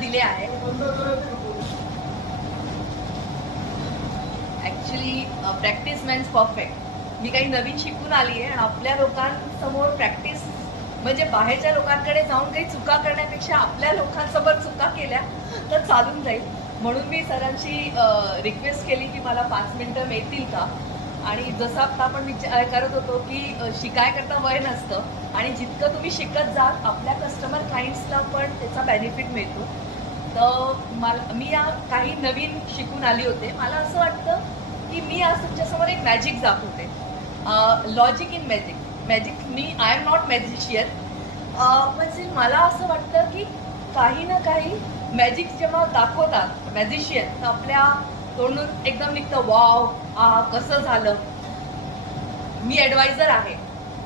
दिले आहे. Actually practice makes perfect. मी काही नवीन शिकून आली आहे आणि आपल्या लोकांसमोर प्रॅक्टिस म्हणजे बाहेरच्या लोकांकडे जाऊन काही चुका करण्यापेक्षा आपल्या लोकांसमोर चुका केल्या तर चालून जाईल. म्हणून मी सरांची रिक्वेस्ट केली की मला 5 मिनिटं मिळतील का. आणि जसं आता आपण विचार करत होतो की शिकाय करता वय नसतं आणि जितकं तुम्ही शिकत जाल आपल्या कस्टमर क्लायंट्सला पण त्याचा बेनिफिट मिळतो. तर मी या काही नवीन शिकून आली होते. मला असं वाटतं की मी आज तुमच्यासमोर एक मॅजिक दाखवते. Logic in magic me I am not magician, पण मला असं वाटतं की काही ना काही मॅजिक जेव्हा दाखवतात मॅजिशियन तर आपल्या तोंडून एकदम निघतं वाव कसं झालं. मी ॲडवायझर आहे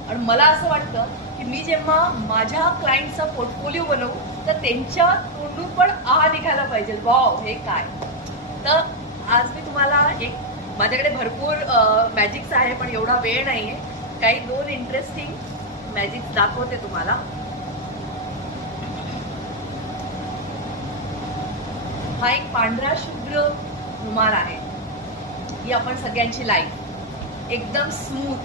आणि मला असं वाटतं की मी जेव्हा माझ्या क्लायंटचा पोर्टफोलिओ बनवू तर त्यांच्या तोंडून पण निघायला पाहिजे वाव हे काय. तर आज मी तुम्हाला एक माझ्याकडे भरपूर मॅजिक्स आहे पण एवढा वेळ नाही आहे. काही 2 इंटरेस्टिंग मॅजिक्स दाखवते तुम्हाला. हा एक पांढरा शुभ्र रुमाल आहे. ही आपण सगळ्यांची लाईफ एकदम स्मूथ,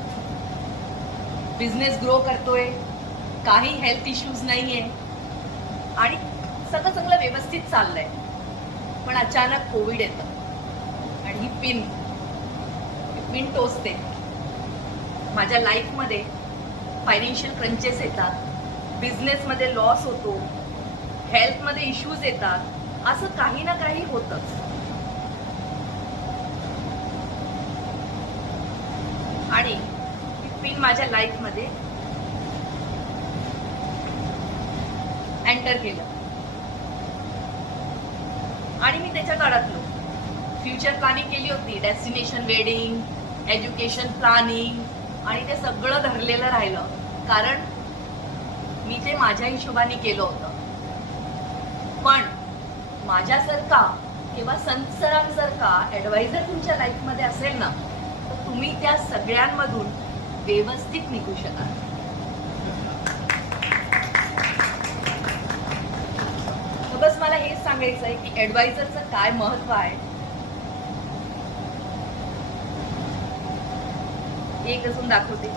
बिझनेस ग्रो करतोय, काही हेल्थ इश्यूज नाहीये आणि सगळं चांगलं व्यवस्थित चाललंय. पण अचानक कोविड येतं आणि ही पिन टोचते. माझ्या लाईफमध्ये फायनान्शियल क्रंचेस येतात, बिझनेसमध्ये लॉस होतो, हेल्थमध्ये इश्यूज येतात, असं काही ना काही होतंच. आणि ही पिन माझ्या लाईफमध्ये एंटर केलं आणि मी त्याच्यात अडकलो. फ्युचर प्लॅनिंग केली होती, डेस्टिनेशन वेडिंग, एज्युकेशन प्लॅनिंग आणि ते सगळं धरलेलं राहिलं कारण मी ते माझ्या हिशोबाने केलं होतं. पण माझ्यासारखा किंवा संत सरांसारखा ॲडवायझर तुमच्या लाईफमध्ये असेल ना तर तुम्ही त्या सगळ्यांमधून व्यवस्थित निघू शकाल. बस मला हेच सांगायचं आहे की ॲडवायझरचं काय महत्व आहे. एक अजून दाखवते.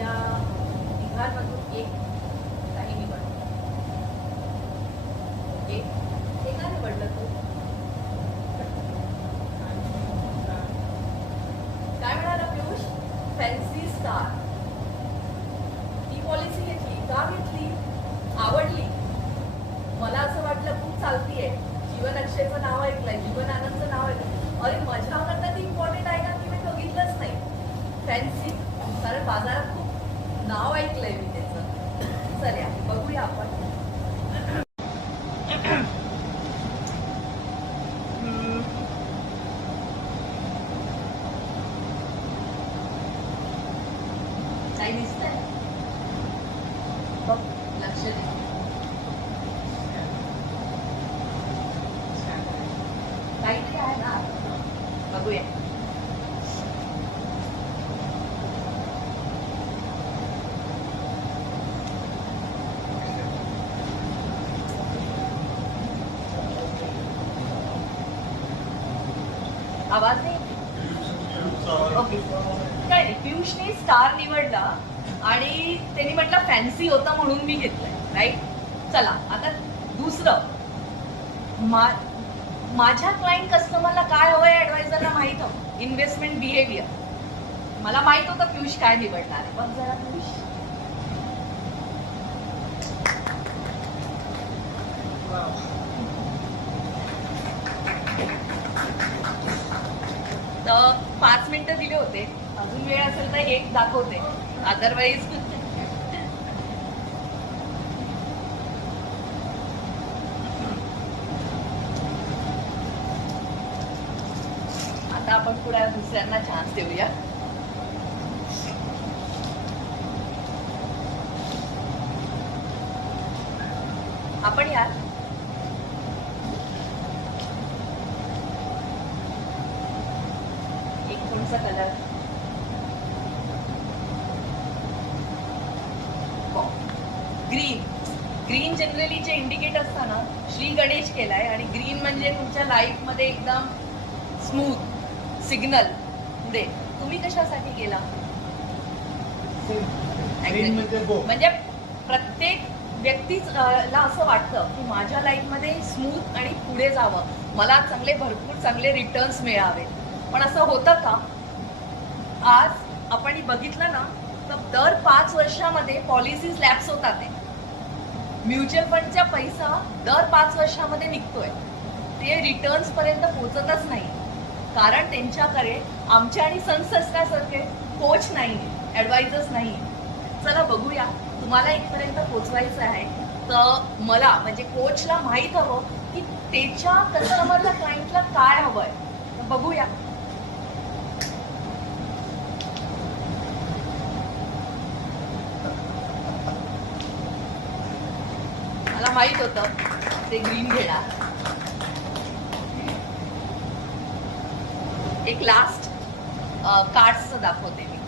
या तिघांमधून एक काही निवड. ओके, हे का निवडलं तू? काय म्हणाला पियुष? Fancy star. ही पॉलिसी घेतली का? घेतली, आवडली. मला असं वाटलं खूप चालतीये. जीवन अक्षयचं नाव ऐकलंय, जीवन आनंदचं नाव ऐकलंय. अरे माझ्याकरता ती इम्पॉर्टंट आहे का की मी बघितलंच नाही. फॅन्सी, कारण बाजारात खूप नाव ऐकलंय मी त्याचं. चला बघूया आपण. काही दिसतंय बघ, लक्ष दे. काहीतरी आहे ना, बघूया. आवाज नाही. ओके, काय नाही. पियुषने स्टार निवडला आणि त्यांनी म्हटलं फॅन्सी होता म्हणून मी घेतलंय. राईट. चला आता दुसरं. माझ्या क्लायंट कस्टमरला काय हवंय ॲडवायझरला माहित हवं. Investment behaviour. मला माहित होतं पियुष काय निवडणार आहे. बघ जरा पियुष. तर 5 मिनिटं दिले होते. अजून वेळ असेल तर एक दाखवते, अदरवाईज आता आपण पुढे दुसऱ्यांना चान्स देऊया. आपण यार एक कोणचा कलर? ग्रीन जनरली जे इंडिकेट असतं ना, श्री गणेश केलाय आणि ग्रीन म्हणजे तुमच्या लाईफमध्ये एकदम स्मूथ सिग्नल पुढे. तुम्ही कशासाठी गेला? म्हणजे प्रत्येक व्यक्तीला असं वाटतं की माझ्या लाईफमध्ये स्मूथ आणि पुढे जावं, मला भरपूर चांगले रिटर्न्स मिळावे. पण असं होतं का? आज आपण बघितलं ना, तर दर 5 वर्षामध्ये पॉलिसीज लॅप्स होतात. म्युच्युअल फंडचा पैसा दर 5 वर्षामध्ये निघतोय, ते रिटर्न्स पर्यंत पोहोचतच नाही. कारण त्यांच्याकडे आमच्या आणि संस्थासारखे कोच नाही, ॲडवायझर्स नाही. चला बघूया, तुम्हाला इथपर्यंत पोहोचवायचं आहे तर मला म्हणजे कोचला माहीत हवं की त्याच्या कस्टमरला, क्लायंटला काय हवंय. बघूया. मला माहित होतं ते ग्रीन घेणार. एक लास्ट कार्ड्सचं दाखवते मी.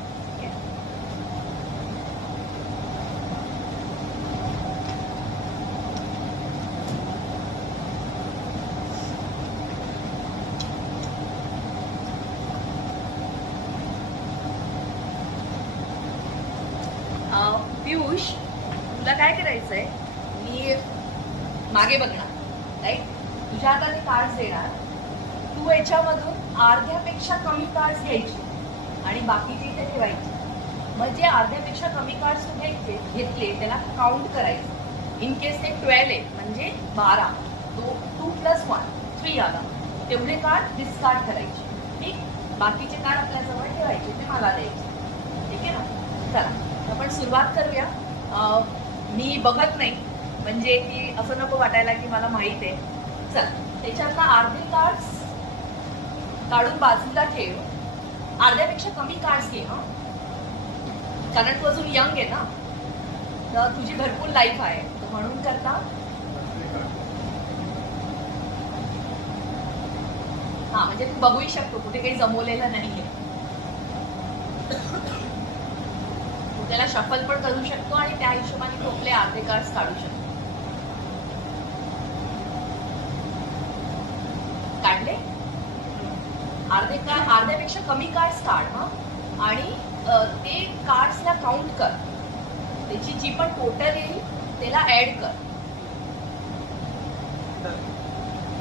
पियुष, तुला काय करायचंय? मी मागे बघणार, राईट? तुझ्या हाताने कार्ड्स देणार, तू याच्यामधून अर्ध्यापेक्षा कमी कार्ड्स घ्यायचे आणि बाकीचे इथे ठेवायचे. म्हणजे अर्ध्यापेक्षा कमी कार्ड्स तू घेतले त्याला काउंट करायचं. इन केस ते 12 आहे म्हणजे 12, 2 + 1 3 आला, तेवढे कार्ड डिस्कार्ड करायचे. ठीक, बाकीचे कार्ड आपल्याजवळ ठेवायचे, ते मला द्यायचे. ठीक आहे ना? चला आपण सुरुवात करूया. मी बघत नाही म्हणजे की असं नको वाटायला की मला माहित आहे. चल, त्याच्यातला अर्धे कार्ड्स काढून बाजूला ठेव. अर्ध्यापेक्षा कमी कार्ड्स घे हा, कारण तू अजून यंग आहे ना, तर तुझी भरपूर लाईफ आहे. तर म्हणून करता हा, म्हणजे तू बघूही शकतो, कुठे काही जमवलेलं नाहीये. तू त्याला शफल पण करू शकतो आणि त्या हिशोबाने तू आपले अर्धे कार्ड्स काढू शकतो. काढले? अर्ध्यापेक्षा कमी कार्ड्स काढ हा, आणि ते कार्ड्सला काउंट कर. त्याची जी पण टोटल येईल त्याला ऍड कर.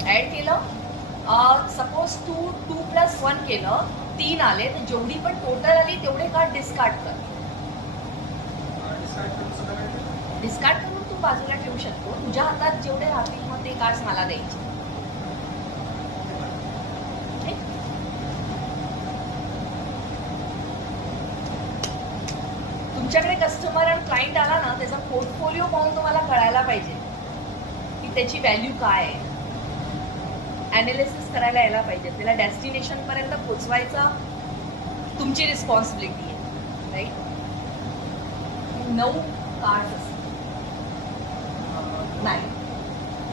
ऍड केलं, सपोज तू 2 + 1 केलं, 3 आले, तर जेवढी पण टोटल आली तेवढे कार्ड डिस्कार्ड कर. डिस्कार्ड करून तू बाजूला ठेवू शकतो. तुझ्या हातात जेवढे राहतील मग ते कार्ड्स मला द्यायचे. तुमच्याकडे कस्टमर आणि क्लायंट आला ना, त्याचा पोर्टफोलिओ पाहून तुम्हाला कळायला पाहिजे की त्याची व्हॅल्यू काय आहे. ॲनालिसिस करायला यायला पाहिजे. त्याला डेस्टिनेशन पर्यंत पोचवायचा तुमची रिस्पॉन्सिबिलिटी आहे, राईट? 9 कार्ड्स असतात,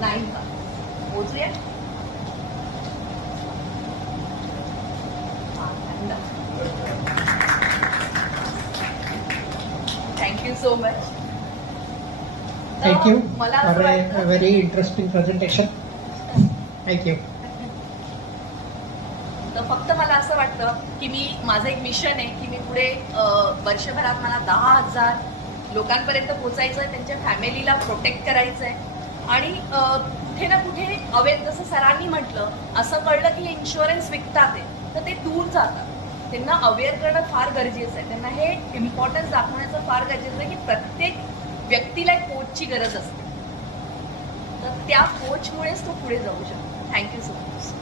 9 कार्ड पोचूया. Thank you so much. Thank you मला for a very interesting presentation. Thank you. तर फक्त मला असं वाटतं की माझं एक मिशन आहे की मी पुढे वर्षभरात मला 10,000 लोकांपर्यंत पोचायचं आहे, त्यांच्या फॅमिलीला प्रोटेक्ट करायचं आहे. आणि कुठे ना कुठे जसं सरांनी म्हटलं, असं कळलं की इन्शुरन्स विकतात आहे, तर ते दूर जातात. त्यांना अवेअर करणं फार गरजेचं आहे. त्यांना हे इम्पॉर्टन्स दाखवण्याचं फार गरजेचं आहे की प्रत्येक व्यक्तीला एक कोचची गरज असते. तर त्या कोचमुळेच तो पुढे जाऊ शकतो. Thank you so much.